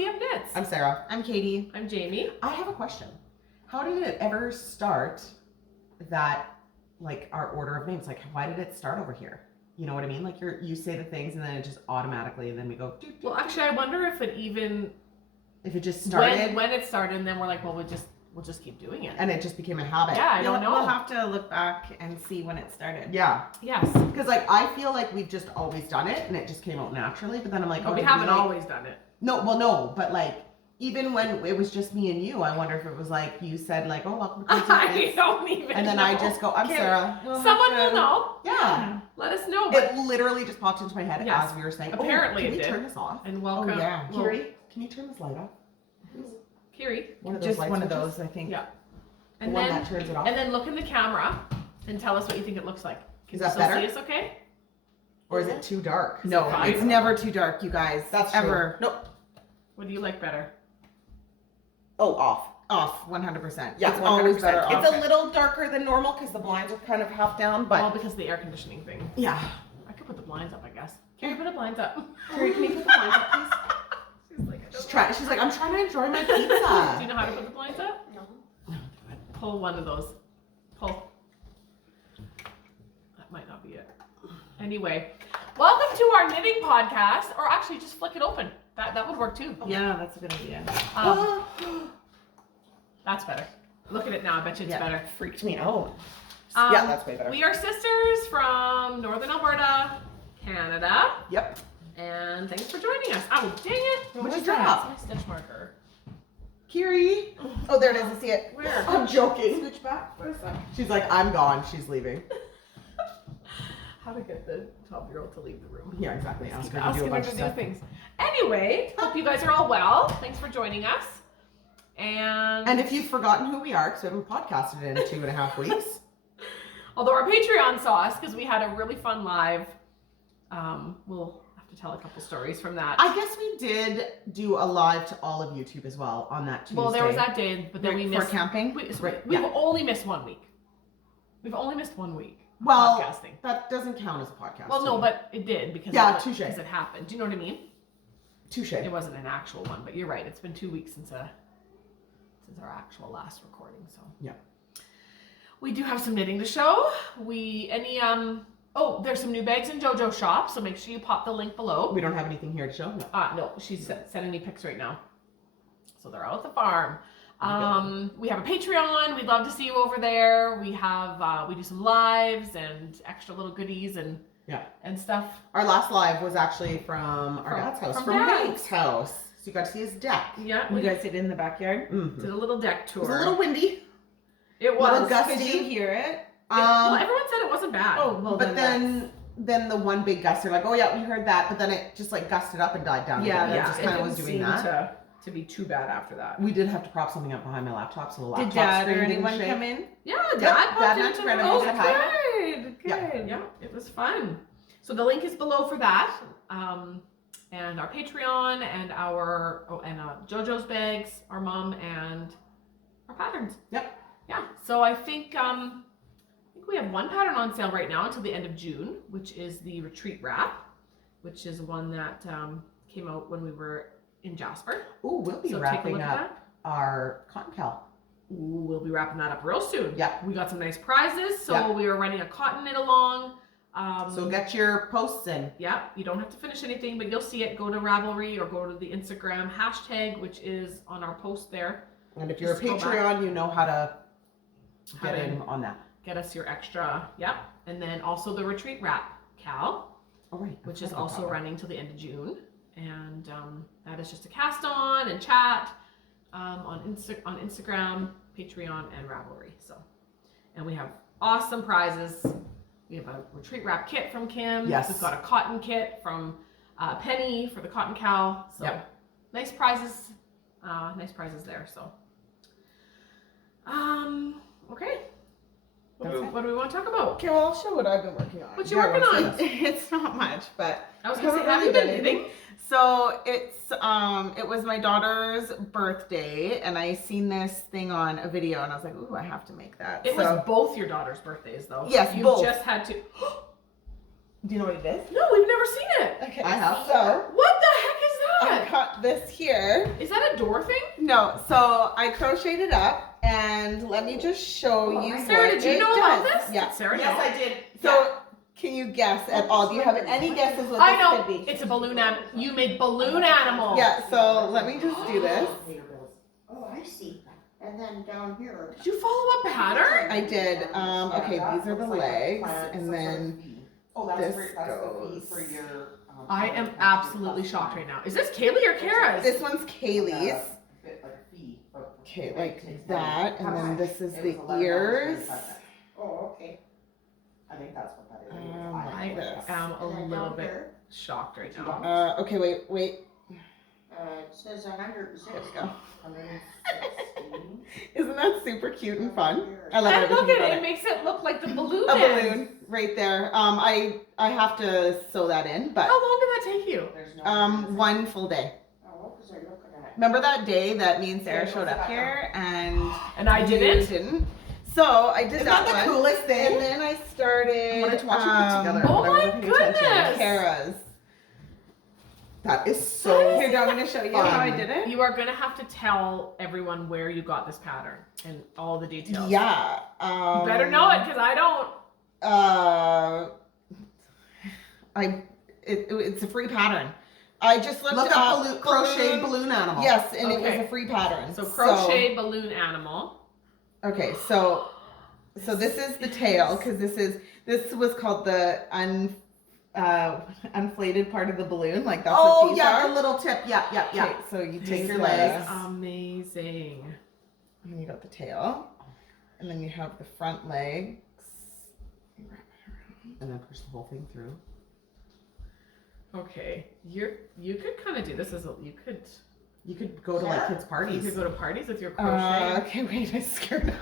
CF Knits. I'm Sarah. I'm Katie. I'm Jamie. I have a question. How did it ever start that, like, our order of names? Like, why did it start over here? You know what I mean? Like, you say the things and then it just automatically, and then we go, doo, doo, Well, actually, I wonder if it even... if it just started. When it started, and then we're like, well, we'll just keep doing it. And it just became a habit. Yeah, I don't know. We'll have to look back and see when it started. Yeah. Yes. Because, like, I feel like we've just always done it and it just came out naturally. But then I'm like, But oh, we did haven't like... always done it. No. But, like, even when it was just me and you, I wonder if it was like you said, like, oh, welcome to I don't even and then know. I just go, I'm Sarah. Someone will know. Yeah. Let us know. But It literally just popped into my head Yes. as we were saying. Apparently can it we did. turn this off? and welcome. Oh, yeah. Well, Kiri, can you turn this light off? Kiri. One of those Just light one of switches? those, I think. Yeah. The And one then that turns it off? and then look in the camera and tell us what you think it looks like. Can Is you that still better? see us okay? Or is it too dark? No, fine? it's never too dark, you guys. That's ever true. Nope. What do you like better? Oh, off. off 100%. Yeah, it's always better off. It's a little darker than normal because the blinds are kind of half down, but All because of the air conditioning thing. yeah. I could put the blinds up, I guess. Can you put the blinds up? Carrie, can you put the blinds up, please? She's like, I don't She's like, I'm trying to enjoy my know. Do pizza. you know how to put the blinds up? No. Pull one of those. Pull. That might not be it. Anyway, welcome to our knitting podcast. Or actually, just flick it open. That would work too. Yeah, that's a good idea. That's better. Look at it now. I bet you it's better. Freaked me out. Um, Yeah, that's way better. We are sisters from Northern Alberta, Canada. Yep. And thanks for joining us. Oh, dang it. What'd you That's drop? my stitch marker. Kiri. Oh, there it is. I see it. Where? I'm joking. Switch back for a second. She's like, I'm gone. She's leaving. How to get the 12-year-old to leave the room. Yeah, exactly. Ask her to do a Asking her bunch to of do stuff. things. Anyway, hope you guys are all well. Thanks for joining us. And if you've forgotten who we are, because we haven't podcasted in 2.5 weeks. although our Patreon saw us because we had a really fun live, we'll have to tell a couple stories from that. I guess we did do a live to all of YouTube as well on that Tuesday. Well, there was that day, but then we For missed. camping? We've yeah. only missed 1 week. We've only missed 1 week. Of Well, podcasting. that doesn't count as a podcast. Well, to no, me. but it did because touche. because it happened. Do you know what I mean? Touche. It wasn't an actual one, but you're right. It's been 2 weeks since our actual last recording. So Yeah. we do have some knitting to show. Oh, there's some new bags in JoJo shop, so make sure you pop the link below. We don't have anything here to show. No. No, she's sending me pics right now. So they're out at the farm. We have a Patreon. We'd love to see you over there. We have we do some lives and extra little goodies and stuff. Our last live was actually from our dad's house, from Dad. Hank's house. So you got to see his deck. Yeah, You we guys did it in the backyard? Mm-hmm. did a little deck tour. It was a little windy. It was. little gusty. Did you hear it? Well, everyone said it wasn't bad. Oh, well, but then the one big gust, they're like, oh yeah, we heard that, but then it just like gusted up and died down. Yeah, again. It yeah, just it kind of didn't was doing seem that. to be too bad after that. We did have to prop something up behind my laptop, so the laptop Did Dad or screen didn't anyone shake. come in? Yeah, Yep, Dad Dad popped and into Brenda the said hi. Good, good. Yeah, it was fun. So the link is below for that, and our Patreon and our JoJo's bags, our mom and our patterns. Yep. Yeah. So I think we have one pattern on sale right now until the end of June, which is the retreat wrap, which is one that came out when we were in Jasper. Ooh, we'll be So take a wrapping look at up that. our cotton cal. Ooh, we'll be wrapping that up real soon. Yeah. We got some nice prizes, so Yeah. we are running a cotton knit along. So get your posts in. Yeah, you don't have to finish anything, but you'll see it. Go to Ravelry or go to the Instagram hashtag, which is on our post there. And if you're a Just go back. Patreon, you know how to How get to- in on that. Get us your extra, yep. And then also the retreat wrap Cal, All right. which is also running till the end of June. And that is just a cast on and chat on Instagram, Patreon, and Ravelry. So, and we have awesome prizes. We have a retreat wrap kit from Kim. Yes. We've got a cotton kit from Penny for the cotton cow. So nice prizes. Nice prizes there. So, okay. What do we want to talk about? Okay, well, I'll show what I've been working on. What you working on? It's not much, but I was gonna say, haven't have you really been done knitting? So it was my daughter's birthday, and I seen this thing on a video, and I was like, ooh, I have to make that. It was both your daughter's birthdays, though. Yes, you both. just had to. Do you know what it is? No, we've never seen it. Okay. I have. So What the heck is I got this here. Is that a door thing? No, so I crocheted it up, and let me just show you. Sarah, what did you it know about does. this? Yeah. Did Sarah Yes, know? I did. So, can you guess at all? Do you have any guesses what I this know. could be? It's a balloon animal. You made balloon animals. Yeah, so let me just do this. Oh, I see. And then down here. Did you follow a pattern? I did. Okay, these are the legs, and then this that's goes. for your. I am absolutely shocked right now. Is this Kaylee or Kara's? This one's Kaylee's. Okay, Okay, like that, and then this is the ears. Oh, okay. I think that's what that is. I am a And then little down bit here, shocked right now. Okay, wait. it says 160. There we go. 116. Isn't that super cute and fun? I love And everything look at about it. It makes it look like the balloon A ends. balloon right there. I have to sew that in, but How long did that take you? There's no. one full day. Oh, what was I looking at? Remember that day that me and Sarah showed up here and And I you didn't. didn't? So I did Isn't that that the one. coolest thing? And then I started. I wanted to watch you put together. Oh but I my wasn't paying attention. goodness. Kara's. That is so. Here, do you want me to show you fun. how I did it? You are gonna have to tell everyone where you got this pattern and all the details. Yeah. You better know it because I don't. It's a free pattern. I just looked Look it up up. crochet balloon animal. Yes, and it was Okay. a free pattern. So crochet balloon animal. Okay, so this is the tail because this was called the unflated part of the balloon. Like that's what Oh these yeah, are. the little tip. Yeah. Okay, so you take your the- legs, Amazing. and you got the tail, and then you have the front legs. And then push the whole thing through. Okay, you could kind of do this as a you could go to like kids' you parties. could go to parties with your crochet. Okay, wait, I scared.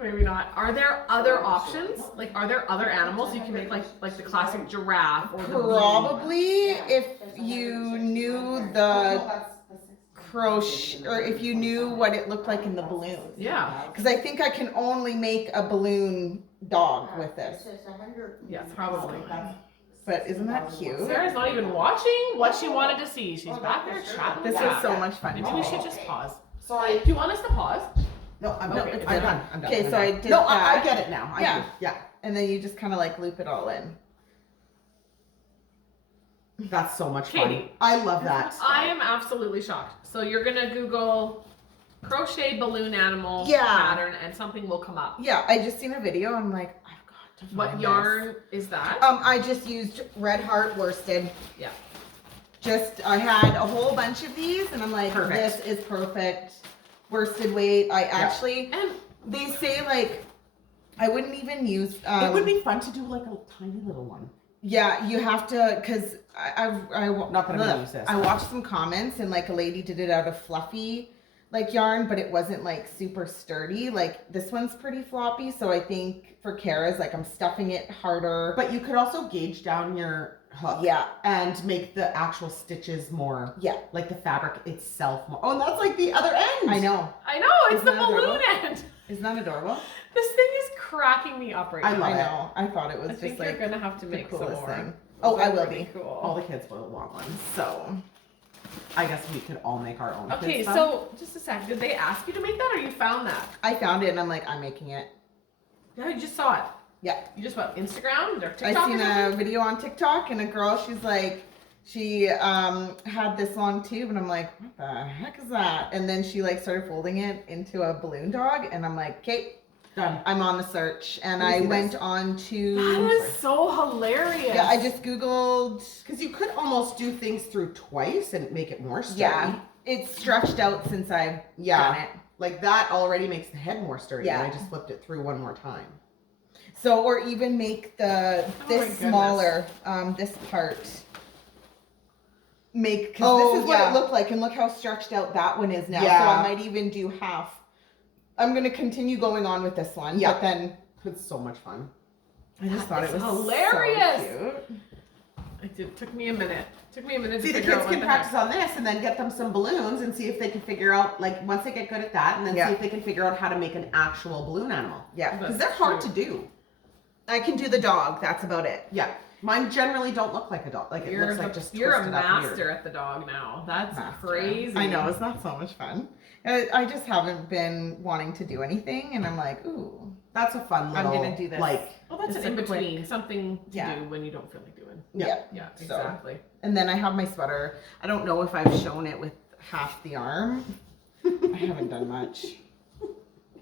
Maybe not. Are there other options? Like, are there other animals you can make like the classic giraffe or the bee? Probably if you knew the crochet, or if you knew what it looked like in the balloon. Yeah. Because I think I can only make a balloon dog with this. It says 100. Yes, probably. But isn't that cute? Sarah's not even watching what she wanted to see. She's back there chatting. This back. is so much fun. Maybe we should just pause. Sorry. Do you want us to pause? No, I'm No, okay. it's I'm done. done. I'm done. Okay, I'm so I done. did No, that. I get it now. I Yeah. do. Yeah. And then you just kind of like loop it all in. That's so much Katie. fun. I love that. I am absolutely shocked. So you're gonna Google crochet balloon animal Yeah. pattern and something will come up. Yeah, I just seen a video. I'm like, I've got to find What this. yarn is that? I just used Red Heart worsted. Yeah. I had a whole bunch of these, and I'm like, Perfect. this is perfect. Worsted weight. I actually, And they say like, I wouldn't even use. It would be fun to do like a tiny little one. Yeah, you have to, because Not that I'm gonna use this. I watched some comments, and like a lady did it out of fluffy like yarn, but it wasn't like super sturdy. Like this one's pretty floppy, so I think for Kara's, like I'm stuffing it harder. But you could also gauge down your hook. Yeah. And make the actual stitches more. Yeah. Like the fabric itself more. Oh, and that's like the other end. I know. I know it's Isn't the that balloon adorable? end. Isn't that adorable? This thing is cracking me up right I now. love I it. know. I thought it was I just think like you're gonna have to the make some coolest more. thing. Oh, I will Pretty be. cool. All the kids will want one. So I guess we could all make our own. Okay, kids' stuff. so just a sec. Did they ask you to make that, or you found that? I found it, and I'm like, I'm making it. Yeah, you just saw it. Yeah. You just what? Instagram or TikTok? I seen or a something? video on TikTok, and a girl, she's like, she had this long tube, and I'm like, what the heck is that? And then she like started folding it into a balloon dog, and I'm like, okay, done. I'm on the search, and Let me I see went this. on That to is so hilarious. yeah, I just googled. Because you could almost do things through twice and make it more sturdy. Yeah, it's stretched out since I've done it. Like that already makes the head more sturdy. Yeah. And I just flipped it through one more time. So, or even make the my this goodness. smaller, this part. This is what yeah. it looked like, and look how stretched out that one is now. So Yeah. I might even do half. I'm gonna continue going on with this one, Yeah. but then It's so much fun. I just thought it was hilarious. So cute. It took me a minute. Took me a minute See, to the figure kids out can what practice on this and then get them some balloons and see if they can figure out, like, once they get good at that, and then Yeah. see if they can figure out how to make an actual balloon animal. Yeah, Because they're hard to do. I can do the dog. That's about it. Yeah. Mine generally don't look like a dog. Like it looks like just you're a twisted up master weird. at the dog now. That's Master. crazy. I know, it's not so much fun. I just haven't been wanting to do anything, and I'm like, ooh, That's a fun I'm little. gonna do this. Like, Well, that's Just an a in between, quick- something to Yeah. do when you don't feel like doing. yeah. Yeah, So- exactly. And then I have my sweater. I don't know if I've shown it with half the arm. I haven't done much.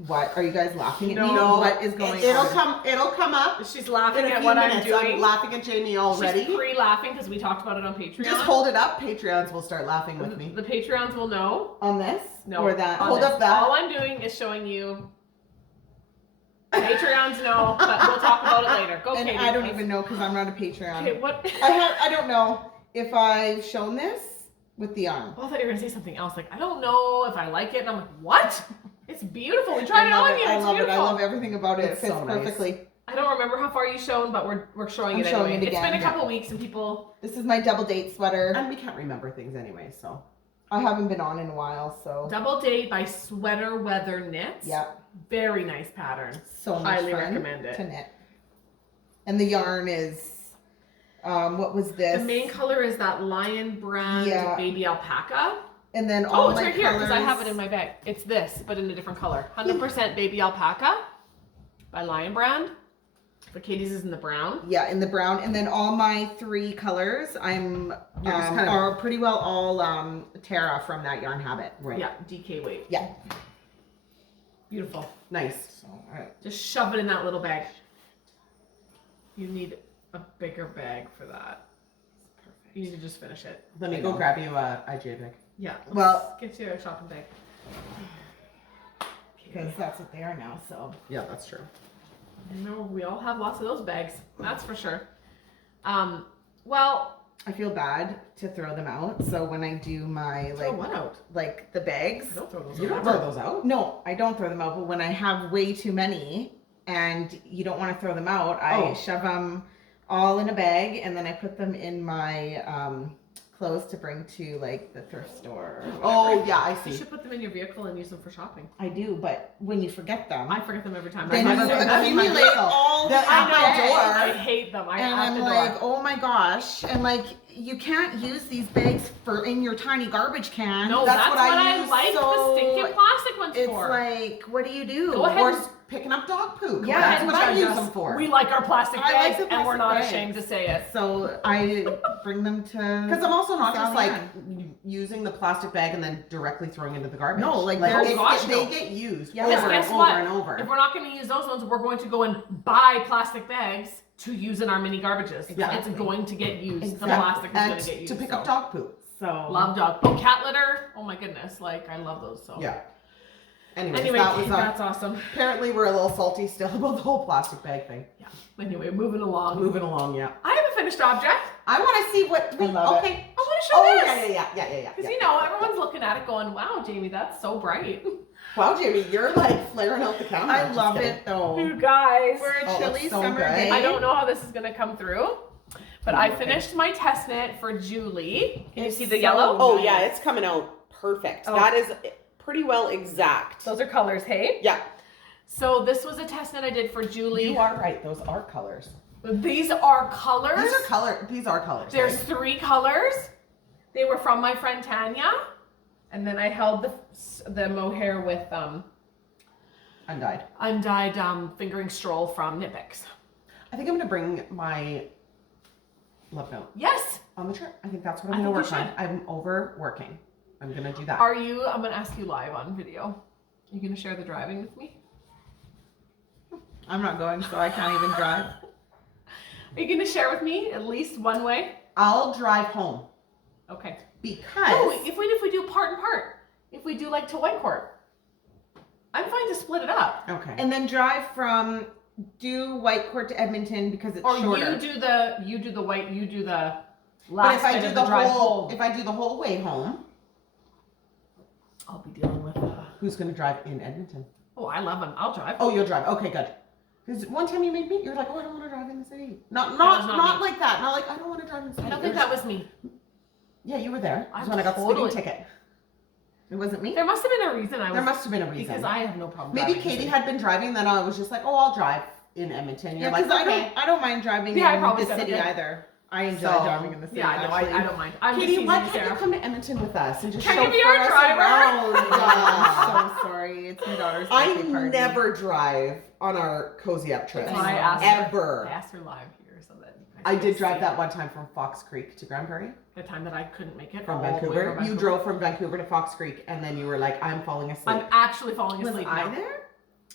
What are you guys laughing at me? no, What is going it'll on? It'll come up She's in laughing a at few what minutes. I'm doing. I'm laughing at Jamie already. She's pre-laughing because we talked about it on Patreon. Just hold it up. Patreons will start laughing with me. The Patreons will know. On this? No, Or that? on Hold this. up that. All I'm doing is showing you. Patreons know, but we'll talk about it later. Go, And Katie. I don't even know because I'm not a Patreon. Okay, what? I don't know if I've shown this with the arm. Oh, I thought you were gonna say something else. Like, I don't know if I like it, and I'm like, what? It's beautiful. We tried it on you. I It's love beautiful. it. I love everything about it. It It's fits so nice. perfectly. I don't remember how far you've shown, but we're showing I'm it showing anyway. it It's been again, a couple weeks, and people. This is my double date sweater. And we can't remember things anyway, so. I haven't been on in a while, so Double Date by Sweater Weather Knits. yeah, Very nice pattern. so much Highly fun recommend it. to knit. And the yarn is, what was this? The main color is that Lion Brand Yeah. Baby Alpaca. And then all Oh, it's my right here because I have it colors- in my bag. It's this, but in a different color. 100% Baby Alpaca by Lion Brand. But Katie's is in the brown. Yeah, in the brown, and then all my 3 colors, I'm You're just kind of- are pretty well all Tara from that Yarn Habit. Right. Yeah, DK weight. Yeah. Beautiful. Nice. So, all right. Just shove it in that little bag. You need a bigger bag for that. You need to just finish it. Let me I go know. grab you a IGA bag. Yeah. Well- let's get you a shopping bag. Because that's what they are now. So Yeah, that's true. No, we all have lots of those bags. That's for sure. Well, I feel bad to throw them out. So when I do my throw one out. like the bags, Don't throw those You don't out. throw those out. no, I don't throw them out. But when I have way too many and you don't want to throw them out, I Oh. shove them all in a bag and then I put them in my clothes to bring to like the thrift store. Or whatever. Oh, yeah, I You see. should put them in your vehicle and use them for shopping. I do, but when you forget them, I forget them every time. then I you never do that. accumulate all the At my bags. door. I hate them. I And at I'm the like, door. oh my gosh. And like, you can't use these bags for in your tiny garbage can. No, That's that's, what what I I use, like so the stinking plastic ones It's for. like, what do you do? Go ahead. Or picking up dog poop. Yeah, That's and what I judge use us. them for. We like our plastic I bags, like the and we're plastic not bags. ashamed to say it. So I bring them to. Because I'm also not just Sally like using the plastic bag and then directly throwing into the garbage. No, like, Oh they, gosh, they no. get used Yeah. over Because and guess over what? and over. If we're not going to use those ones, we're going to go and buy plastic bags to use in our mini garbages. Exactly. It's going to get used. Exactly. The plastic is and going to get used. to pick so. up dog poop. So Love dog. Oh, cat litter. Oh my goodness. Like, I love those. So. Yeah. Anyways, Anyway, that was that's awesome. apparently we're a little salty still about the whole plastic bag thing. Yeah. Anyway, moving along. Moving along, yeah. I have a finished object. I want to see what. I love it. okay. I want to show Oh this. yeah. Because you know, everyone's looking at it going, wow, Jamie, that's so bright. Wow, Jamie, you're like flaring out the camera. I Just love kidding. it though. You guys. For a Oh, chilly it's so summer good. day. I don't know how this is going to come through, but I Okay. finished my test knit for Julie. Can you It's see the so yellow? Oh nice. yeah, it's coming out perfect. Oh. That is pretty well exact. Those are colors, hey? Yeah. So this was a test knit I did for Julie. You are right. Those are colors. These are colors. These are colors. There's right? 3 colors. They were from my friend Tanya. And then I held the mohair with undyed. undyed fingering stroll from Knit Picks. I think I'm gonna bring my love note Yes. on the trip. I think that's what I I'm gonna think work you on. I'm overworking. I'm gonna do that. I'm going to ask you live on video. Are you going to share the driving with me? I'm not going, so I can't even drive. Are you going to share with me at least one way? I'll drive home Okay. because No, if we do part and part, if we do like to Whitecourt, I'm fine to split it up. okay. And then drive from Whitecourt to Edmonton because it's Or shorter. you do the but last if I bit do of the the drive whole, home. if I do the whole way home, I'll be dealing with. who's gonna drive in Edmonton? Oh, I love them. I'll drive. Oh, you'll drive. Okay, good. Because one time you made me, you're like, oh, I don't want to drive in the city. Not was not not me. like that. Not like I don't want to drive in the city. I don't think that was me. Yeah, you were there. I That's when I got the totally- speeding ticket. It wasn't me. There must have been a reason I was. There must have been a reason. Because I have no problem. Maybe driving in the Katie city. had been driving, then I was just like, oh, I'll drive. in Edmonton. Yeah, You're like, because okay. I don't mind driving Yeah, I in probably the said city okay. either. I enjoy So, driving in the city. Yeah, no, actually. I don't mind. I'm Katie, just why teasing can't you Sarah. come to Edmonton with us and just Can chauffeur you be our us driver? around? I'm so sorry. It's my daughter's I birthday party. never drive on our cozy up trips. That's why I asked her. Ever. I asked her live here so that you guys I could did drive see that one time from Fox Creek to Grande Prairie the time that I couldn't make it from all the way Vancouver. from You drove from Vancouver to Fox Creek, and then you were like, "I'm falling asleep." I'm actually falling Was asleep I now. there?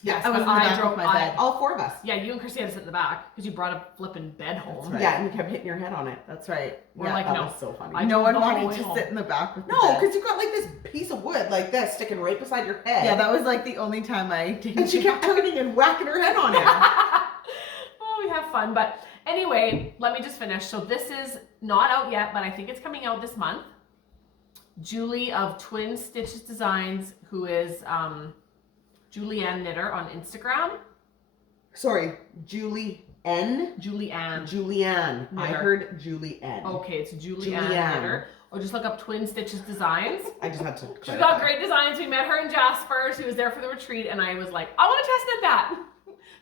Yes, I was but in the back drove. of my bed. All four of us. Yeah, you and Chrissy had to sit in the back because you brought a flipping bed home. That's right. Yeah, and you kept hitting your head on it. That's right. We're Yeah. like, That no. was so funny. I no drove one the whole wanted way to home. sit in the back with the No, bed. because you got like this piece of wood like this sticking right beside your head. Yeah, that was like the only time I didn't. And she kept turning and whacking her head on it. Oh, we have fun. But anyway, let me just finish. So this is not out yet, but I think it's coming out this month. Julie of Twin Stitches Designs, who is Julianne Knitter on Instagram. Sorry, Julianne. Julianne. I Knitter. heard Julianne. Okay, it's Julianne Julianne. Knitter. Or just look up Twin Stitches Designs. I just had to. She's got great designs. We met her in Jasper. She was there for the retreat, and I was like, I want to test knit that.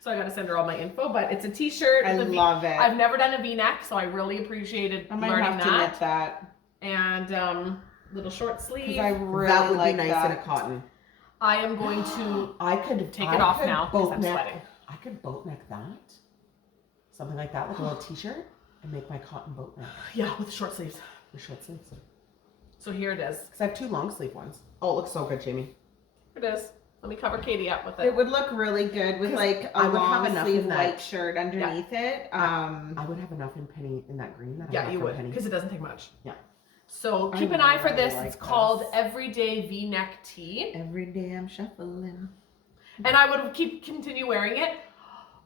So I got to send her all my info. But it's a T-shirt. I with a V- love it. I've never done a V-neck, so I really appreciated I might learning have to that. knit that And little short because sleeve. I really That would like be nice that. in a cotton. I am going to I could take I it off could now because boat I'm neck- sweating. I could boat neck that. Something like that, like a little T-shirt, and make my cotton boat neck Yeah, with short sleeves. with short sleeves. So here it is. Because I have two long sleeve ones. Oh, it looks so good, Jamie. Here it is. Let me cover Katie up with It it. would look really good with 'Cause like a I would have long enough sleeve in that. white shirt underneath it. I would have enough in Penny in that green that I Yeah, got you from would, Penny. because it doesn't take much. Yeah. So I keep an eye for really this. like It's called this. Everyday V-neck tee. Every day I'm shuffling. And I would continue wearing it,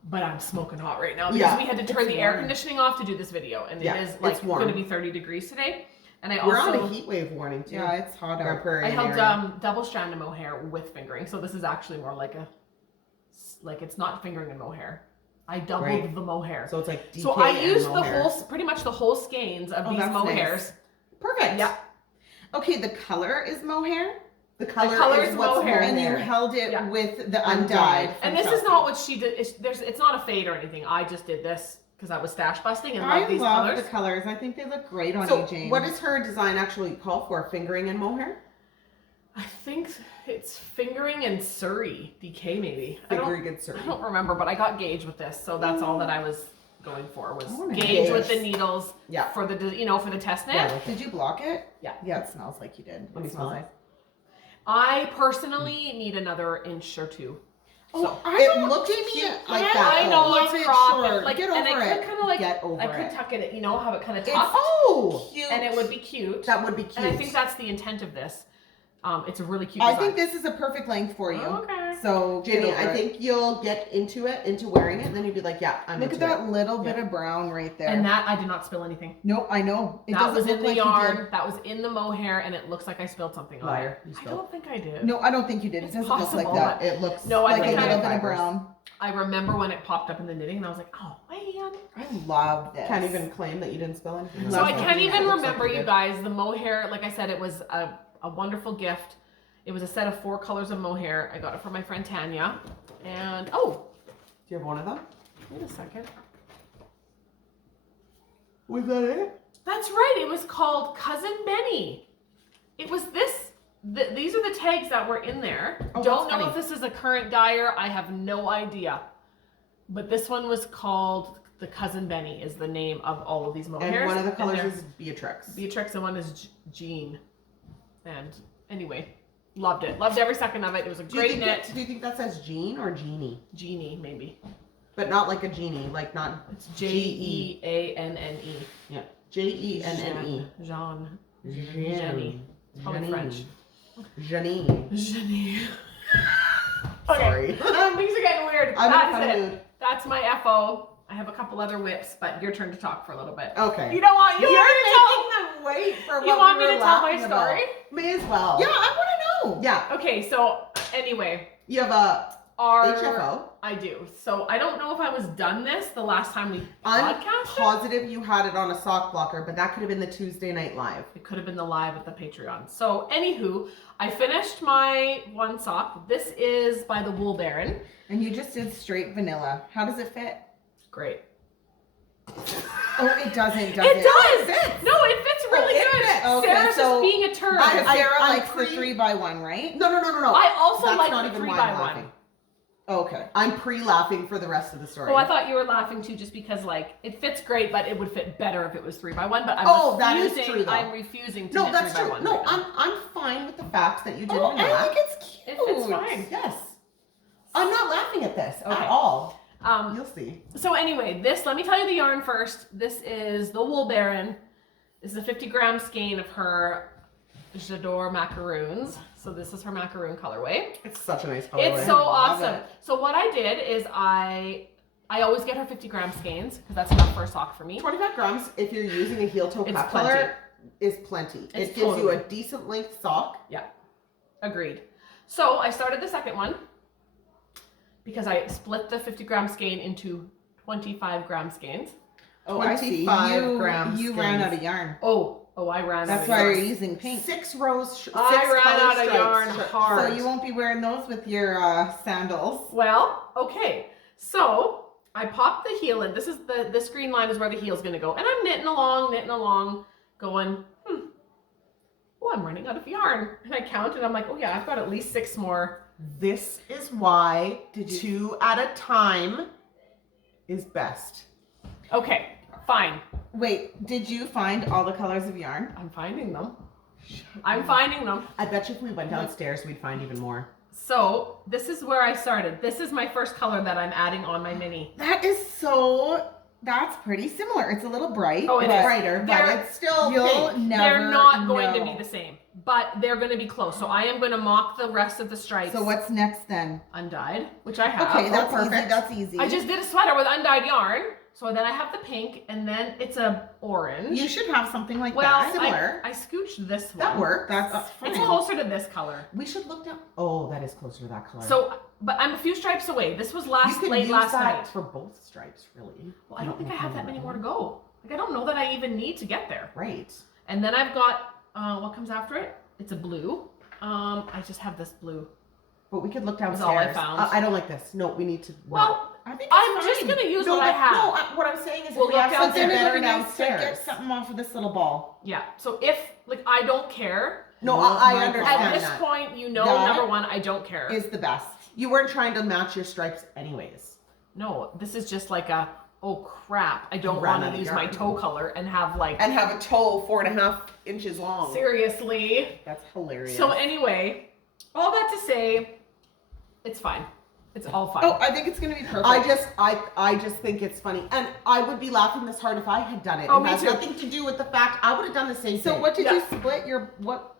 but I'm smoking hot right now because Yeah, we had to turn it's the air warm. conditioning off to do this video, and Yeah, it is it's like warm. going to be 30 degrees today. And I We're also on a heat wave warning too. Yeah, it's hot Grande out. Prairie I held area. double strand of mohair with fingering, so this is actually more like it's not fingering and mohair. I doubled Right. the mohair. So it's like DK So I and used the mohair. whole, pretty much the whole skeins of Oh, these that's mohairs. nice. Perfect. Yeah. Okay, the color is mohair, The color, color is is what's mohair. and you mohair. held it Yeah. with the Undyed. undyed. And this is not what she did. It's not a fade or anything. I just did this because I was stash busting and I love these love colors. the colors. I think they look great on So you, Jane. what does her design actually call for? Fingering and mohair? I think it's fingering and Surrey DK maybe. Fingering and I don't remember, but I got gauge with this, so that's all that I was going for was I wanna gauge with gauge. the needles Yeah. for the for the test knit. Yeah, like Did you block it? Yeah. Yeah, it smells like you did. Let me It smell smells it. I personally need another inch or two. Oh, I it don't, looks Jamie, cute like that, I though. know love it's it crop, short. but like, Get and I over could it. kind of like, Get over I could it. tuck it, have it kind of It's tucked, Oh! cute. and it would be cute. That would be cute. And I think that's the intent of this. It's a really cute I design. think this is a perfect length for you. Okay. So Jamie, get over I it. think you'll get into wearing it, and then you'd be like, yeah, I'm Look into at that it. little bit of brown right there. And that I did not spill anything. No, I know. It That doesn't was look in the like you yarn. That was in the mohair, and it looks like I spilled something on Liar. it. You I spilled. don't think I did. did. No, I don't think you did. It It's doesn't look possible, like that. It looks No, I Like a think little I- bit of brown. I remember when it popped up in the knitting, and I was like, oh man. I love this. Can't even claim that you didn't spill anything. So Love I something can't that even looks remember, like you did. guys. The mohair, like I said, it was a wonderful gift. It was a set of 4 colors of mohair. I got it from my friend Tanya. And Do you have one of them? wait a second. Was that it? That's right. It was called Cousin Benny. It was this. These are the tags that were in there. Oh, Don't that's know funny. if this is a current dyer. I have no idea. But this one was called the Cousin Benny is the name of all of these mohairs. And one of the colors they're is Beatrix. Beatrix and one is Jean. And anyway, loved it. Loved every second of it. It was a Do you great think knit. that, do you think that says Jean or Jeannie? Genie, maybe. But not like a genie, like not It's Jeanne. Yeah. Jenne. Jean. Jenny. Jenny. It's probably French. Jenny. Jenny. Sorry. Things are getting weird. I'm in a That's funny it. mood. That's my FO. I have a couple other whips, but your turn to talk for a little bit. Okay. You don't want You're you want making them wait for me to tell, what you want we me were to tell my laughing about. story? May as well. Yeah, I want to know. Yeah. Okay, so anyway, You have a are HFO. I do. So I don't know if I was done this the last time we I'm podcasted. positive you had it on a sock blocker, but that could have been the Tuesday night live. It could have been the live at the Patreon. So anywho, I finished my one sock. This is by the Wool Baron. And you just did straight vanilla. How does it fit? Great. Oh, it doesn't, does It it? does. fits. No, it fits really it good. fits. Okay, Sarah's so just being a turd. I- Because Sarah I'm likes the 3x1, right? No. I also That's like not the even 3 why by I'm 1. laughing. Okay. I'm pre-laughing for the rest of the story. Oh, I thought you were laughing too, just because like it fits great, but it would fit better if it was 3 by 1. But That is true, though. I'm refusing to No, knit that's 3 by true. 1. No, right now. I'm fine with the fact that you did Oh, vanilla. I think it's cute. It fits fine. Yes. I'm not laughing at this Okay. at all. Um, You'll see. So anyway, let me tell you the yarn first. This is the Wool Baron. This is a 50-gram skein of her J'adore macaroons. So this is her macaroon colorway. It's such a nice colorway. It's so love awesome. it. So what I did is I always get her 50-gram skeins because that's enough for a sock for me. 25 grams if you're using a heel toe It's cup plenty. color is plenty. It's It gives you a totally. decent length sock. Agreed. So I started the second one because I split the 50-gram skein into 25-gram skeins. Oh, I see. 25 grams You ran skeins. out of yarn. I ran out That's of why yarn. you're using pink. 6 rows. 6 I ran color out of stripes. yarn hard. So you won't be wearing those with your sandals. Well, okay. So I popped the heel in. This green line is where the heel's gonna go. And I'm knitting along, going, oh, I'm running out of yarn. And I count and I'm like, oh yeah, I've got at least 6 more. This is why 2 at a time is best. Okay, fine. Wait, did you find all the colors of yarn? I'm finding them. I'm finding them. I bet you if we went downstairs, we'd find even more. So this is where I started. This is my first color that I'm adding on my mini. That's pretty similar. It's a little bright. Oh, it but is. Brighter, but They're- it's still You'll pink. never They're not going to know. be the same, but they're going to be close. So I am going to mock the rest of the stripes So what's next then? undyed, which I have. Okay, that's perfect. easy. That's easy. I just did a sweater with undyed yarn. So then I have the pink, and then it's a orange. You should have something like well, that. similar. I scooched this one. That works. That's It's fine. closer to this color. We should look down. Oh, that is closer to that color. So, but I'm a few stripes away. This was you last could late use last that night. for both stripes, really. Well, I don't think I have that many more to go. Like I don't know that I even need to get there. Right. And then I've got what comes after it? It's a blue. I just have this blue. But we could look That's downstairs. all I found. I don't like this. No, we need to. Well, I think I'm it's just fine. gonna use no, what I have. No, what I'm saying is We'll if we have look But something then it better would be nice to downstairs. get something off of this little ball. Yeah. So if like I don't care. No, Well, I my understand At this that. point, you know, That number one, I don't care. Is the best. You weren't trying to match your stripes anyways. No, this is just like a oh crap, I don't Ran want out to of use my yarn. toe color and have like And have a toe 4.5 inches long. seriously. That's hilarious. So anyway, all that to say, it's fine. It's all fine. Oh, I think it's gonna be perfect. I just think it's funny, and I would be laughing this hard if I had done it. Oh, It me has too. nothing to do with the fact I would have done the same thing. So what did Yeah. you split your what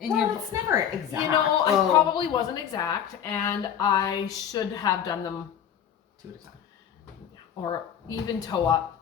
in Well, your it's never exact. You know, I Oh. probably wasn't exact, and I should have done them 2 at a time. or even toe up.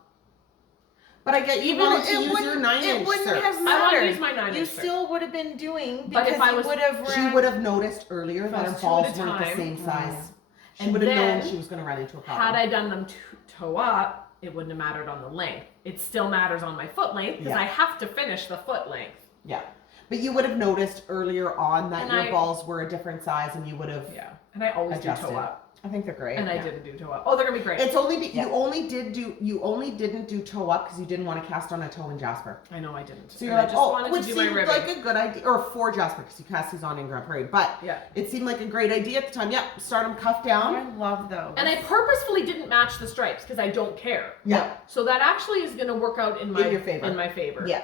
But I get you Even wanted to it use wouldn't- your 9 it inch wouldn't serps. have I want to mattered. use my 9 You inch. still would have been doing But because if I you was- would have She ran. would have noticed earlier that I her was 2 at a balls weren't the time. same size. She And would have known then, she was going to run into a problem. Had I done them toe up, it wouldn't have mattered on the length. It still matters on my foot length because Yeah. I have to finish the foot length. Yeah. But you would have noticed earlier on that And your I- balls were a different size, and you would have. Yeah, and I always Adjusted. do toe up, I think they're great. and I Yeah. didn't do toe up. Oh, they're gonna be great. It's only Yeah. you only didn't do toe up because you didn't want to cast on a toe in Jasper. I know I didn't. So you're And I like, just oh, wanted which to do my seemed ribbon. like a good idea, or for Jasper because you cast these on in Grande Prairie. But Yeah. it seemed like a great idea at the time. Yep, start them cuffed I down. love those. And I purposefully didn't match the stripes because I don't care. Yeah, So that actually is gonna work out in my your favor. In my favor. yeah.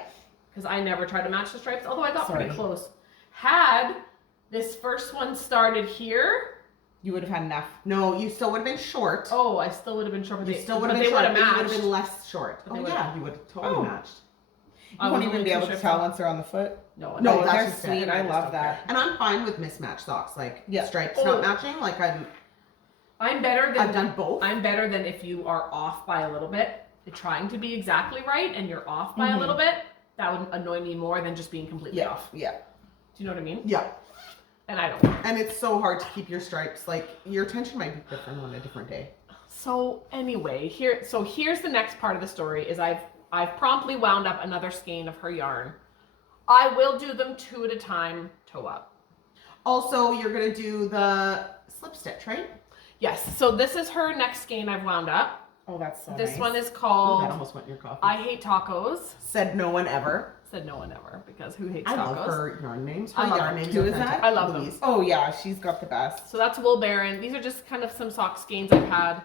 Because I never try to match the stripes, although I got pretty Sorry. close. Had this first one started here, You would have had enough. no, you still would have been short. oh, I still would have been short. you still would have but been they short, would but you have would have matched. been less short. But they Oh would've- yeah, you would have totally Oh. matched. I You won't was even only be two able to strips tell on. once they're on the foot. No, No, Oh, that's they're just sweet. it. I just love don't that. And I'm fine with mismatched socks, like Yeah. stripes Oh. not matching. Like I'm better than I've done both. I'm better than if you are off by a little bit, trying to be exactly right, and you're off by a Mhm. little bit. That would annoy me more than just being completely Yeah. off. Yeah. Do you know what I mean? Yeah. and I don't. And it's so hard to keep your stripes. Like, your tension might be different on a different day. So anyway, here's the next part of the story is I've promptly wound up another skein of her yarn. I will do them 2 at a time, toe up. Also, you're going to do the slip stitch, right? Yes, so this is her next skein I've wound up. Oh, that's so This nice. one is Ooh, called that almost went in your coffee. I Hate Tacos. Said no one ever. Said no one ever, because who hates I tacos? love her yarn names. I Her love yarn them. names Who are is that? fantastic. I love them. Louise. Oh yeah, she's got the best. So that's Wool Baron. These are just kind of some sock skeins I've had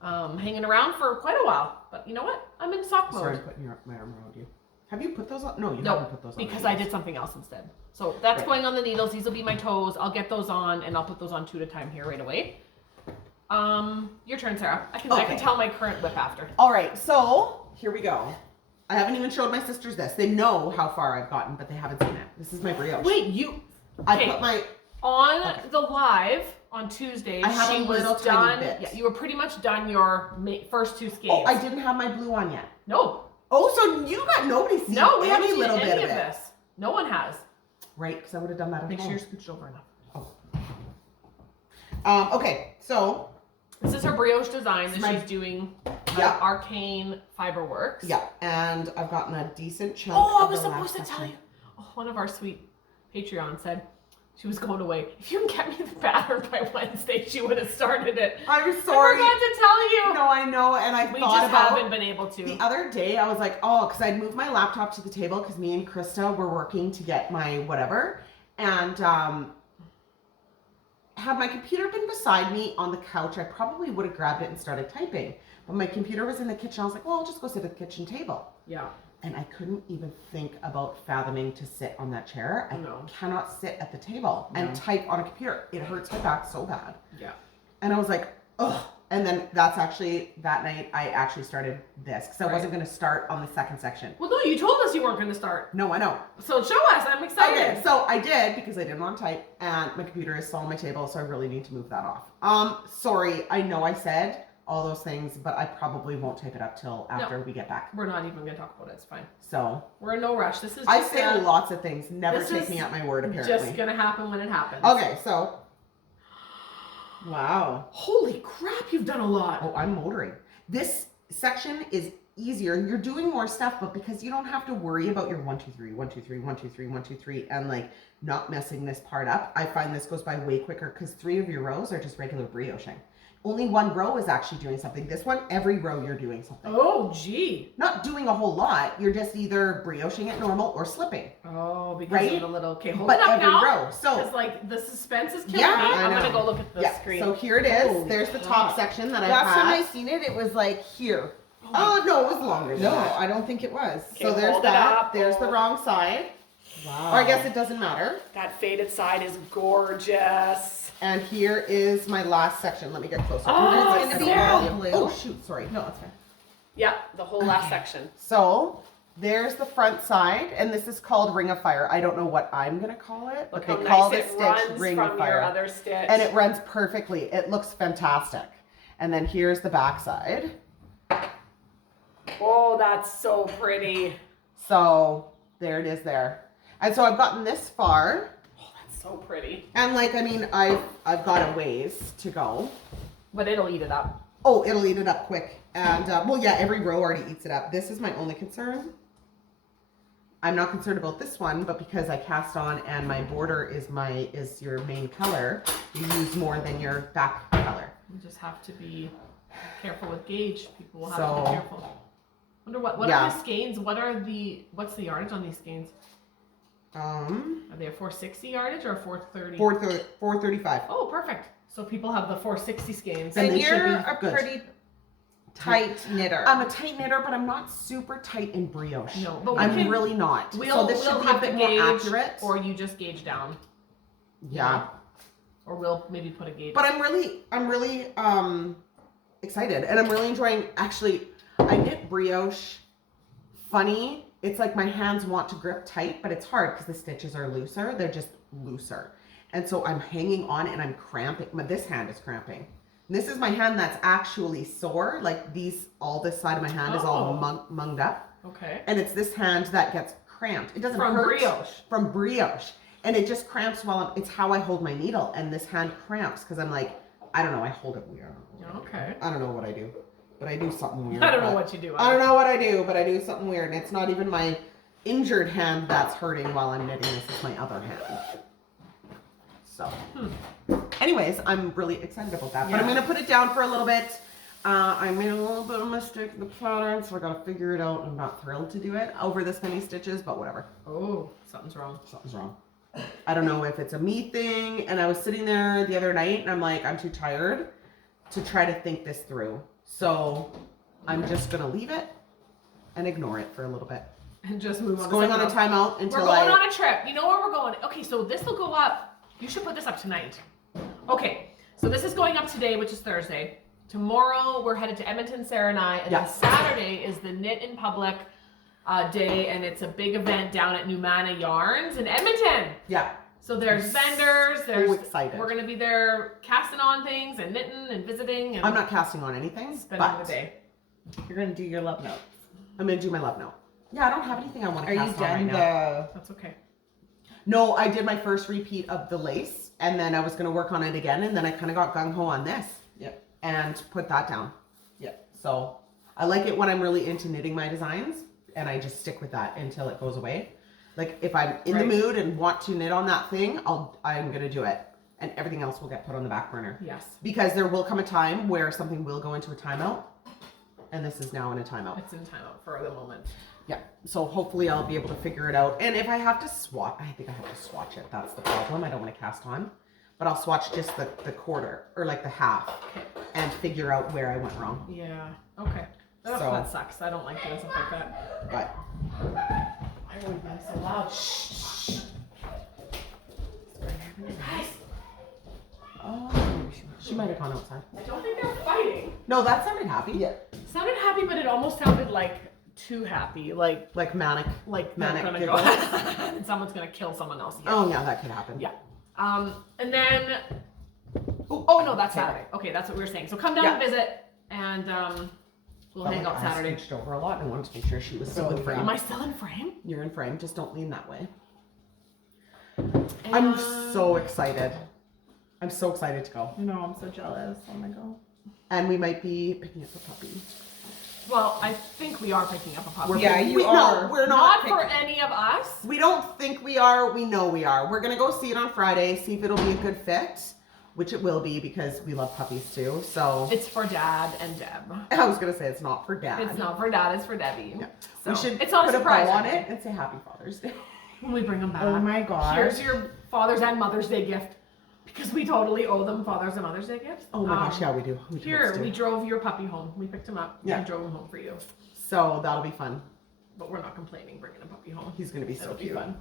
hanging around for quite a while. But you know what? I'm in sock Sorry, mode. I'm putting my arm around you. Have you put those on? No, you No, haven't put those on. because the I needles. did something else instead. So that's Right. going on the needles. These will be my toes. I'll get those on, and I'll put those on 2 at a time here right away. Your turn, Sarah. I can Okay. tell my current whip after. All right, so here we go. I haven't even showed my sisters this. They know how far I've gotten, but they haven't seen it. This is my brioche. Wait, I okay. put my On Okay. the live on Tuesday, I have she a was little tiny done. bit. Yeah, you were pretty much done your first 2 skeins. Oh, I didn't have my blue on yet. No, Oh, so you got nobody's seen no, we haven't any seen little any bit of of it. this. No one has. Right, because I would have done that at Make sure home. you're scooched over enough. Okay, so This is her brioche design that My- she's doing. Yeah. Arcane Fiber Works. yeah, and I've gotten a decent chunk. Oh, I of was the supposed to last tell section. you. Oh, one of our sweet Patreon said she was going away. If you can get me the pattern by Wednesday, she would have started it. I'm sorry. I forgot to tell you. No, I know, and I We thought just about haven't been able to. the other day. I was like, oh, because I'd moved my laptop to the table because me and Krista were working to get my whatever, and had my computer been beside me on the couch, I probably would have grabbed it and started typing. But my computer was in the kitchen. I was like, well, I'll just go sit at the kitchen table. Yeah. And I couldn't even think about fathoming to sit on that chair. I No. cannot sit at the table and No. type on a computer. It hurts my back so bad. Yeah. And I was like, ugh. And then that's actually, that night, I actually started this because I Right. wasn't going to start on the second section. Well, no, you told us you weren't going to start. No, I know. So show us. I'm excited. Okay, so I did because I didn't want to type, and my computer is still on my table, so I really need to move that off. Sorry, I know I said all those things, but I probably won't type it up till after we get back. We're not even going to talk about it. It's fine. So We're in no rush. This is I just, say lots of things. Never this take is me at my word, apparently. just going to happen when it happens. Okay, so wow. Holy crap, you've done a lot. Oh, I'm motoring. This section is easier. You're doing more stuff, but because you don't have to worry about your 1, 2, 3, 1, 2, 3, 1, 2, 3, 1, 2, 3, and like not messing this part up, I find this goes by way quicker because 3 of your rows are just regular brioching. Only 1 row is actually doing something. This one, every row you're doing something. Oh, gee. Not doing a whole lot. You're just either brioching it normal or slipping. Oh, because Right? of the little. Okay, hold But it up every now. row. So Because like the suspense is killing Yeah, me. I I'm gonna know. go look at the yeah, screen. so here it is. Holy There's the crap. top section that I Last time I had. seen it, it was like here. Oh no, it was longer than No, that. I don't think it was. Okay, So there's hold it that. up. There's the wrong side. Wow. Or I guess it doesn't matter. That faded side is gorgeous. And here is my last section. Let me get closer. Oh, it's gonna be Sarah. all blue. Oh shoot, sorry. No, it's fine. Yeah, the whole last Okay. section. So there's the front side, and this is called Ring of Fire. I don't know what I'm gonna call it, Look but how they call nice this it stitch runs Ring from of your Fire. other stitch. And it runs perfectly. It looks fantastic. And then here's the back side. Oh, that's so pretty. So there it is there. And so I've gotten this far. Oh, that's so pretty. And like, I mean, I've got a ways to go. But it'll eat it up. Oh, it'll eat it up quick. And well, yeah, every row already eats it up. This is my only concern. I'm not concerned about this one, but because I cast on and my border is your main color, you use more than your back color. You just have to be careful with gauge. People will have to So- be careful. Wonder what Yeah. are the skeins? What's the yardage on these skeins? Are they a 460 yardage or a 430? 435. Oh, perfect. So people have the 460 skeins. Then And they should you're be a good. pretty tight knitter. I'm a tight knitter, but I'm not super tight in brioche. No, but we I'm can- really not. We'll, So this we'll should be a have bit to more gauge, accurate. or you just gauge down, Yeah. or we'll maybe put a gauge. But I'm really excited, and I'm really enjoying. Actually, I knit brioche funny. It's like my hands want to grip tight, but it's hard because the stitches are looser. They're just looser, and so I'm hanging on and I'm cramping. This hand is cramping. This is my hand that's actually sore. Like all this side of my hand is all munged up, Okay. and it's this hand that gets cramped. It doesn't From hurt brioche. from brioche. And it just cramps it's how I hold my needle. And this hand cramps because I'm like, I don't know, I hold it weird. Okay. I don't know what I do, but I do something weird. I don't know what you do. I don't know what I do, but I do something weird. And it's not even my injured hand that's hurting while I'm knitting. This is my other hand. So, anyways, I'm really excited about that. But I'm going to put it down for a little bit. I made a little bit of a mistake in the pattern, so I got to figure it out. I'm not thrilled to do it over this many stitches, but whatever. Oh, something's wrong. Something's wrong. I don't know if it's a me thing. And I was sitting there the other night and I'm like, I'm too tired to try to think this through. So I'm just going to leave it and ignore it for a little bit. And just move on. It's going on a timeout until we're going on a trip. You know where we're going? Okay, so this will go up. You should put this up tonight. Okay, so this is going up today, which is Thursday. Tomorrow we're headed to Edmonton, Sarah and I, and then Saturday is the Knit in Public day, and it's a big event down at Numana Yarns in Edmonton. Yeah. So there's vendors. So excited. We're gonna be there casting on things and knitting and visiting. And I'm not casting on anything. Spending the day. You're gonna do your love notes. I'm gonna do my love note. Yeah, I don't have anything I want to Are you cast on right done now. That's okay. No, I did my first repeat of the lace, and then I was gonna work on it again, and then I kind of got gung ho on this. Yep. And put that down. Yep. So I like it when I'm really into knitting my designs, and I just stick with that until it goes away. Like if I'm in the mood and want to knit on that thing, I'm gonna do it, and everything else will get put on the back burner. Yes. Because there will come a time where something will go into a timeout, and this is now in a timeout. It's in timeout for the moment. Yeah. So hopefully I'll be able to figure it out. And if I have to swatch, I think I have to swatch it. That's the problem. I don't want to cast on, but I'll swatch just the quarter or like the half and figure out where I went wrong. Yeah. Okay. Oh, So- that sucks. I don't like doing stuff like that. But I wouldn't be so loud. Shh. Guys, oh, she might have gone outside. I don't think they're fighting. No, that sounded happy. Yeah. It sounded happy, but it almost sounded like too happy. Like Manic. they're Manic gonna giggles. go and someone's gonna kill someone else. Again. Oh yeah, that could happen. Yeah. And then oh no, that's Saturday. Okay, that's what we were saying. So come down and visit, and we'll hang out Saturday. I switched over a lot and I wanted to make sure she was still in frame. Am I still in frame? You're in frame. Just don't lean that way. I'm so excited. I'm so excited to go. No, I'm so jealous. Oh my god. And we might be picking up a puppy. Well, I think we are picking up a puppy. No, we're Not not. for any of us. We don't think we are. We know we are. We're going to go see it on Friday, see if it'll be a good fit, which it will be because we love puppies too. So It's for Dad and Deb. I was going to say it's not for Dad. It's not for Dad, it's for Debbie. Yeah. So We should it's not put a surprise bow on actually. it and say Happy Father's Day. When we bring them back. Oh my gosh. Here's your Father's and Mother's Day gift. Because we totally owe them Father's and Mother's Day gifts. Oh my gosh, yeah, we do. We drove your puppy home. We picked him up. Yeah. We drove him home for you. So that'll be fun. But we're not complaining bringing a puppy home. He's going to be so That'll be cute. fun.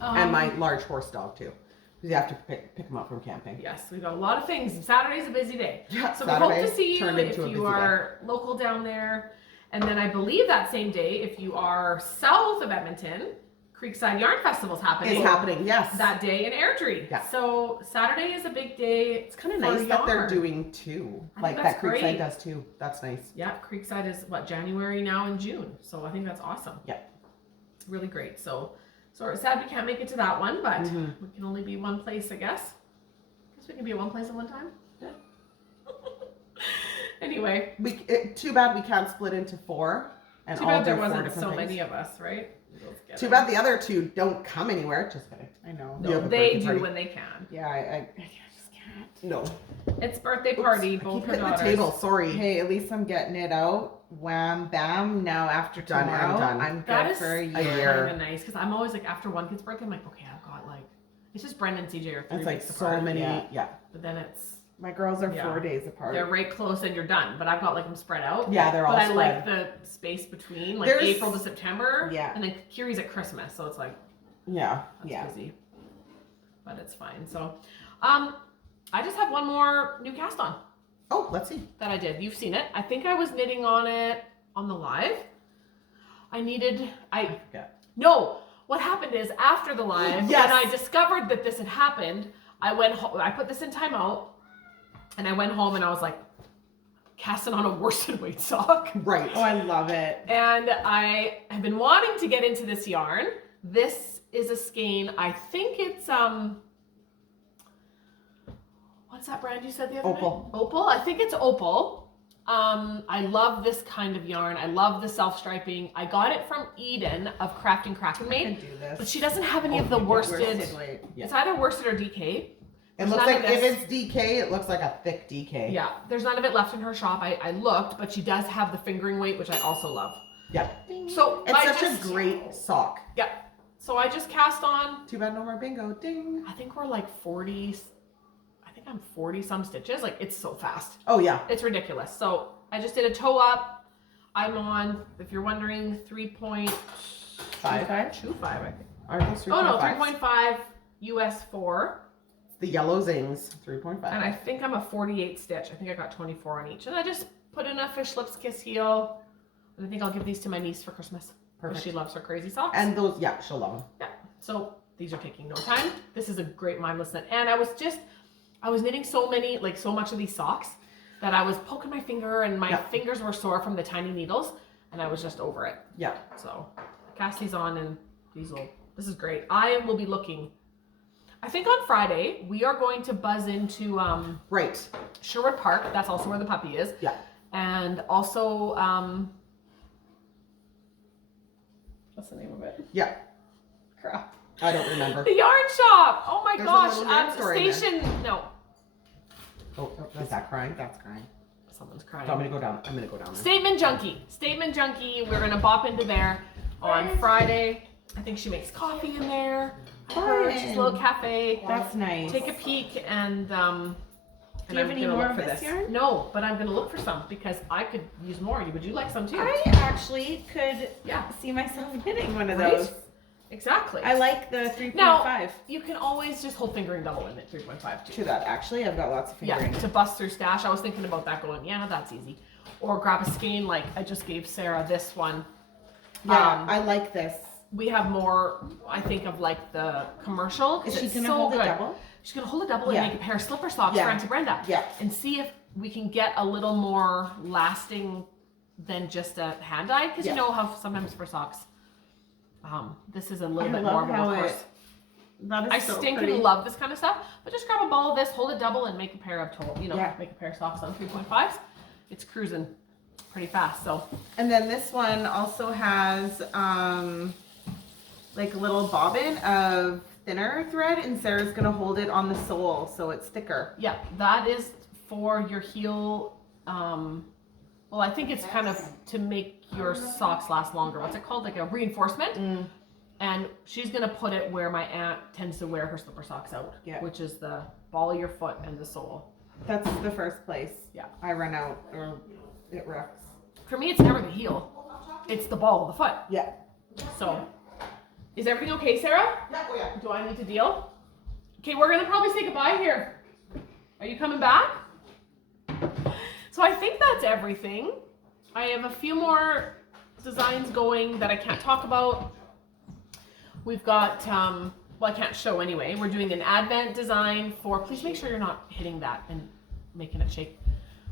And my large horse dog too. Because you have to pick him up from camping. Yes, we've got a lot of things. Saturday's a busy day. Yeah, So Saturday we hope to see you turned if into a you busy are local down there. And then I believe that same day, if you are south of Edmonton, Creekside Yarn Festival's happening. It's happening, yes. That day in Airdrie. Yeah. So Saturday is a big day. It's kind of nice that they're doing two. I Like think that that's Creekside great. does too. That's nice. Yeah, Creekside is January now and June. So I think that's awesome. Yeah. It's really great. So we're sad we can't make it to that one, but Mhm. we can only be one place, I guess. Guess we can be at one place at one time. Yeah. Anyway, Too bad we can't split into four and too all bad do there 4 wasn't different so things. many of us, right? Too bad the other two don't come anywhere. Just kidding. I know. You No, have a they birthday do party. when they can. Yeah, I just can't. No. It's birthday party, Oops, I both keep her hitting daughters. the table. Sorry. Hey, at least I'm getting it out. Wham, bam. Now after Done, I'm tomorrow, done. I'm good That is for a a year. year. kind of nice because I'm always like after one kid's birthday, I'm like, okay, I've got like it's just Brendan and CJ are 3 It's like weeks so apart. many. Yeah. Yeah. But then it's My girls are Yeah. 4 days apart. they're right close and you're done. But I've got like them spread out. Yeah, they're all But I spread. like the space between like There's- April to September. Yeah. And then Kiri's at Christmas, so it's like Yeah. that's Yeah. busy. But it's fine. So I just have one more new cast on Oh, let's see. that I did. You've seen it. I think I was knitting on it on the live. Yeah. No, what happened is after the live, Yes. and I discovered that this had happened, I went home, I put this in timeout, and I went home and I was like, casting on a worsted weight sock. Right. Oh, I love it. And I have been wanting to get into this yarn. This is a skein. I think it's what's that brand you said the other Opal. night? Opal. I think it's Opal. I love this kind of yarn. I love the self-striping. I got it from Eden of Crafting Craft and I can Made, do this. but she doesn't have any of the worsted. Weight. Yeah. It's either worsted or DK. It looks none like of if this. it's DK, it looks like a thick DK. Yeah, there's none of it left in her shop. I looked, but she does have the fingering weight, which I also love. Yeah. So It's I such just, a great sock. Yeah. So I just cast on. Too bad no more bingo. Ding. I think we're like 40. I think I'm 40 some stitches. Like it's so fast. Oh yeah. It's ridiculous. So I just did a toe up. I'm on, if you're wondering, 3.25. 5. 25, I think. Ours was Oh no, 3.5. 3.5 US 4. The yellow zings 3.5. And I think I'm a 48 stitch. I think I got 24 on each. And I just put in a fish lips kiss heel. And I think I'll give these to my niece for Christmas. Because Perfect. she loves her crazy socks. And those, yeah, she'll love them. Yeah. So these are taking no time. This is a great mindless knit. And I was knitting so much of these socks that I was poking my finger and my fingers were sore from the tiny needles. And I was just over it. Yeah. So cast these on and this is great. I will be looking. I think on Friday, we are going to buzz into Right. Sherwood Park. That's also where the puppy is. Yeah. And also, what's the name of it? Yeah. Crap. I don't remember. The yarn shop. Oh my There's a gosh. little yarn store in there. Station. No. Oh, is that crying? That's crying. Someone's crying. So I'm gonna go down. I'm gonna go down there. Statement Junkie. Statement Junkie. We're gonna bop into there on Friday. I think she makes coffee in there. I heard she's a little cafe. That's nice. Take a peek and Do you have any gonna more look of for this yarn? No, but I'm gonna look for some because I could use more. Would you like some too? I actually could Yeah. see myself knitting one of Right? those. Exactly. I like the 3.5. Now, you can always just hold fingering double in it, 3.5 too. To that, actually, I've got lots of fingering. Yeah, to bust through stash. I was thinking about that going, yeah, that's easy. Or grab a skein like I just gave Sarah this one. Yeah, I like this. We have more, I think, of like the commercial. 'Cause Is she it's gonna so hold good. it double? She's gonna hold a double Yeah. and make a pair of slipper socks Yeah. for Auntie Brenda. Yeah. And see if we can get a little more lasting than just a hand dyed. Because Yeah. you know how sometimes for socks, this is a little I bit love more of a how workhorse. That is I so stinking pretty. love this kind of stuff. But just grab a ball of this, hold it double, and make a pair of Yeah. make a pair of socks on 3.5s. It's cruising pretty fast. So And then this one also has like a little bobbin of thinner thread, and Sarah's gonna hold it on the sole so it's thicker. yeah, that is for your heel. Well, I think it's kind of to make your socks last longer. What's it called? Like a reinforcement. And she's gonna put it where my aunt tends to wear her slipper socks out, Yeah. which is the ball of your foot and the sole. That's the first place. Yeah. I run out or it wrecks. For me, it's never the heel; it's the ball of the foot. Yeah. So, is everything okay, Sarah? Yeah, oh yeah. Do I need to deal? Okay, we're gonna probably say goodbye here. Are you coming back? So I think that's everything. I have a few more designs going that I can't talk about. We've got, well, I can't show anyway. We're doing an Advent design for, please make sure you're not hitting that and making it shake.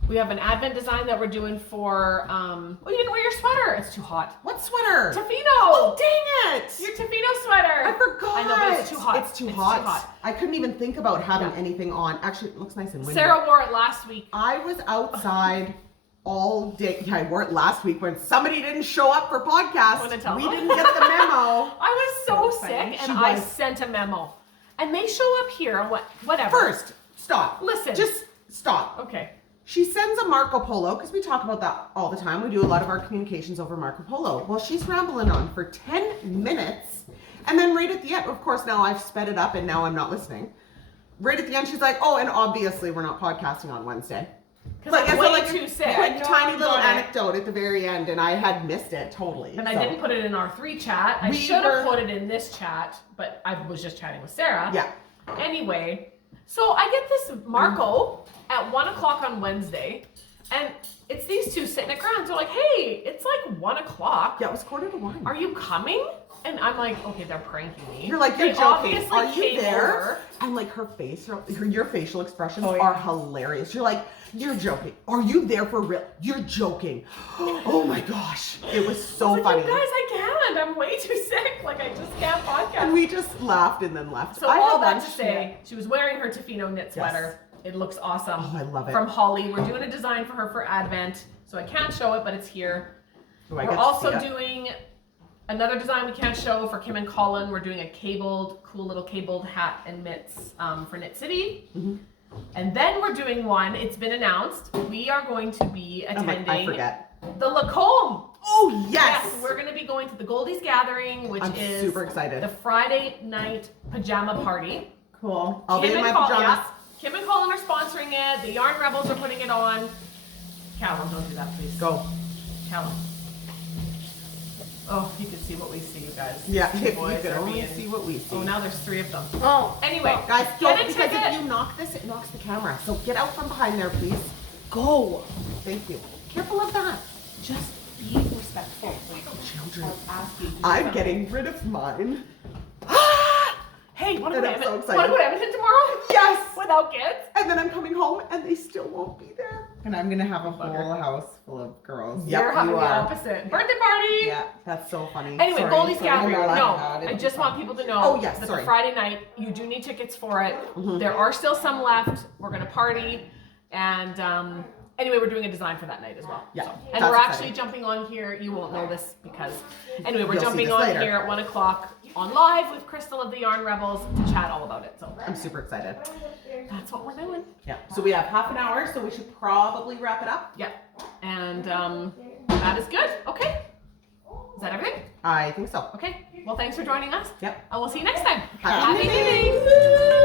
We have an Advent design that we're doing for, oh, you didn't wear your sweater. It's too hot. What sweater? Tofino. Oh, dang it! Your Tofino sweater. I forgot. I know, but it's too hot. It's too hot. I couldn't even think about having Yeah. anything on. Actually, it looks nice and windy. Sarah wore it last week. I was outside all day. Yeah, I wore it last week when somebody didn't show up for podcasts. Wanna tell We them? didn't get the memo. I was so So funny. sick, She and I was. sent a memo. And they show up here, whatever. First, stop. Listen. Just stop. Okay. She sends a Marco Polo, because we talk about that all the time. We do a lot of our communications over Marco Polo. Well, she's rambling on for 10 minutes. And then right at the end, of course, now I've sped it up and now I'm not listening. Right at the end, she's like, oh, and obviously we're not podcasting on Wednesday. Because I'm I way said, too sick. I quick, know tiny I little got it. anecdote at the very end, and I had missed it totally. And I So, didn't put it in our 3 chat. I We should were- have put it in this chat, but I was just chatting with Sarah. Yeah. Anyway, so I get this Marco at 1 o'clock on Wednesday, and it's these two sitting at Grand's. They're like, hey, it's like 1 o'clock. Yeah, it was 1:45. Are you coming? And I'm like, okay, they're pranking me. You're like, you're They joking. obviously Are you came there? over. And like her face, your facial expressions Oh, yeah. are hilarious. You're like, you're joking. Are you there for real? You're joking. Oh my gosh. It was so I was like, funny. you guys, I can't. I'm way too sick. Like, I just can't podcast. And we just laughed and then left. So I all had that lunch. to say, she was wearing her Tofino knit sweater. It looks awesome. Oh, I love it. From Holly. We're doing a design for her for Advent. So I can't show it, but it's here. Oh, I We're get to also see it. doing another design we can't show for Kim and Colin. We're doing a cool little cabled hat and mitts for Knit City. Mhm. And then we're doing one, it's been announced. We are going to be I'm like, I attending forget. the Lacombe. Oh, yes. We're going to be going to the Goldies Gathering, which I'm is super excited. the Friday night pajama party. Cool. I'll be in my pajamas. Yeah, Kim and Colin are sponsoring it. The Yarn Rebels are putting it on. Callum, don't do that, please. Go. Callum. Oh, you can see what we see, you guys. Yeah, Two if you boys could are only being- see what we see. Oh, now there's 3 of them. Oh, Anyway, Guys, get don't, a because ticket. if you knock this, it knocks the camera. So get out from behind there, please. go. Thank you. Careful of that. Just be respectful. Children. I'll ask you to do I'm something. getting rid of mine. Hey, want to And go to I'm so Edmonton? excited. Want to go to Edmonton tomorrow? Yes. Without kids? And then I'm coming home and they still won't be there. And I'm gonna have a whole Bugger. house full of girls. Yep, You're having you the are. opposite. Birthday party! Yeah, that's so funny. Anyway, Sorry, Goldie's sorry, Gathering. I'm not No, allowed. I just want people to know Oh, yes, that sorry. the Friday night, you do need tickets for it. Mhm. There are still some left. We're going to party. And anyway, we're doing a design for that night as well. Yeah, So. And that's we're exciting. actually jumping on here. You won't know this because, anyway, we're You'll see jumping this on later. here at 1 o'clock on live with Crystal of the Yarn Rebels to chat all about it. So I'm super excited. that's what we're doing. Yeah. So we have half an hour, so we should probably wrap it up. Yeah. And that is good. Okay. Is that everything? I think so. Okay. Well, thanks for joining us. Yep. And we'll see you next time. Happy Happy knitting. knitting.